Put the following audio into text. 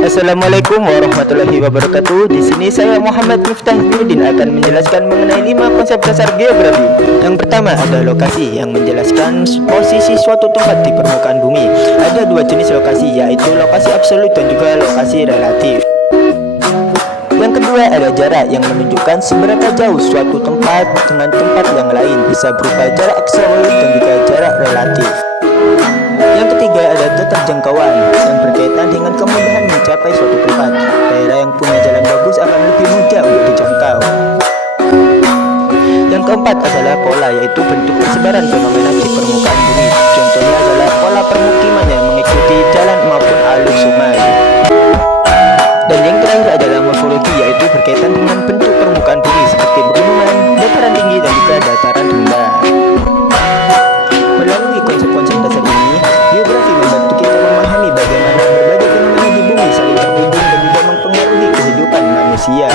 Assalamualaikum warahmatullahi wabarakatuh. Di sini saya Muhammad Miftah Nurdin akan menjelaskan mengenai 5 konsep dasar geografi. Yang pertama ada lokasi yang menjelaskan posisi suatu tempat di permukaan bumi. Ada dua jenis lokasi, yaitu lokasi absolut dan juga lokasi relatif. Yang kedua ada jarak yang menunjukkan seberapa jauh suatu tempat dengan tempat yang lain, bisa berupa jarak absolut dan juga jarak relatif. Yang ketiga ada keterjangkauan yang berkaitan dengan kemudahan mencapai suatu tempat. Daerah yang punya jalan bagus akan lebih mudah untuk dijangkau. Yang keempat adalah pola, yaitu bentuk persebaran fenomena di permukaan bumi. Contohnya adalah pola permukiman yang mengikuti jalan maupun alur sungai. Dan yang terakhir adalah morfologi, yaitu berkaitan dengan bentuk permukaan bumi seperti pegunungan, dataran tinggi dan juga dataran rendah. Melalui konsep-konsep dasar ini, geografi membantu kita memahami bagaimana berbagai fenomena di bumi saling terhubung dan juga mempengaruhi kehidupan manusia.